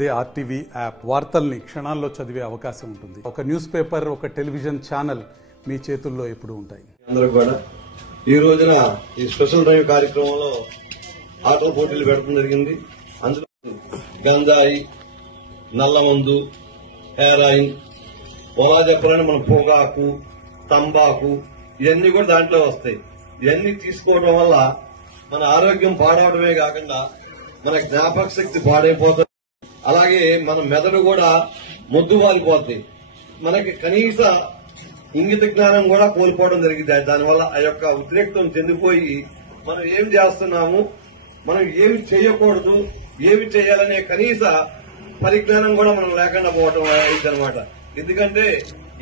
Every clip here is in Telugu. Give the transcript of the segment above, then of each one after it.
దే ఆర్టీవీ యాప్ వార్తల్ని క్షణాల్లో చదివే అవకాశం ఉంటుంది. ఒక న్యూస్ పేపర్, ఒక టెలివిజన్ ఛానల్ మీ చేతుల్లో ఎప్పుడూ ఉంటాయి. అందరూ కూడా ఈ రోజున ఈ స్పెషల్ డ్రైవ్ కార్యక్రమంలో ఆటల పోటీలు పెట్టడం జరిగింది. అందులో గంజాయి, నల్లమందు, హెరాయిన్, పొలా చెప్పాలని మన పొగాకు, తంబాకు ఇవన్నీ కూడా దాంట్లో వస్తాయి. ఇవన్నీ తీసుకోవడం వల్ల మన ఆరోగ్యం పాడవడమే కాకుండా మన జ్ఞాపక శక్తి పాడైపోతుంది. అలాగే మన మెదడు కూడా మొద్దుబారిపోతుంది. మనకి కనీస ఇంగిత జ్ఞానం కూడా కోల్పోవడం జరిగింది. దానివల్ల ఆ యొక్క ఉద్రేక్తం చెందిపోయి మనం ఏం చేస్తున్నాము, మనం ఏమి చేయకూడదు, ఏమి చేయాలనే కనీస పరిజ్ఞానం కూడా మనం లేకుండా పోవటం అయిందనమాట. ఎందుకంటే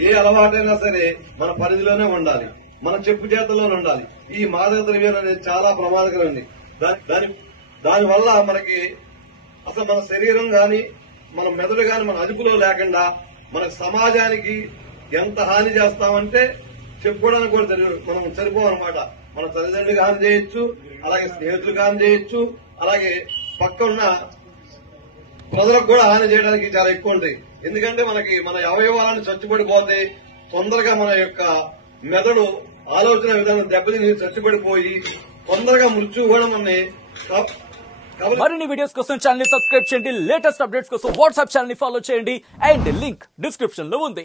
ఏ అలవాటైనా సరే మన పరిధిలోనే ఉండాలి, మన చెప్పు చేతల్లోనే ఉండాలి. ఈ మాదక ద్రవ్యం అనేది చాలా ప్రమాదకరమైంది. దానివల్ల మనకి అసలు మన శరీరం గాని మన మెదడు గాని మన అదుపులో లేకుండా మన సమాజానికి ఎంత హాని చేస్తామంటే చెప్పుకోవడానికి కూడా మనం సరిపోవన్నమాట. మన తల్లిదండ్రులకు హాని చేయొచ్చు, అలాగే స్నేహితులకు హాని చేయొచ్చు, అలాగే పక్క ఉన్న ప్రజలకు కూడా హాని చేయడానికి చాలా ఎక్కువ ఉంటాయి. ఎందుకంటే మనకి మన అవయవాలను చచ్చుబడిపోతే తొందరగా మన యొక్క మెదడు ఆలోచన విధానం దెబ్బతిని చచ్చుబడిపోయి తొందరగా మృత్యువు కూడా మనని. మరిన్ని వీడియోస్ కోసం ఛానల్ ని సబ్స్క్రైబ్ చేయండి. లేటెస్ట్ అప్డేట్స్ కోసం వాట్సాప్ ఛానల్ ని ఫాలో చేయండి. అండ్ లింక్ డిస్క్రిప్షన్ లో ఉంది.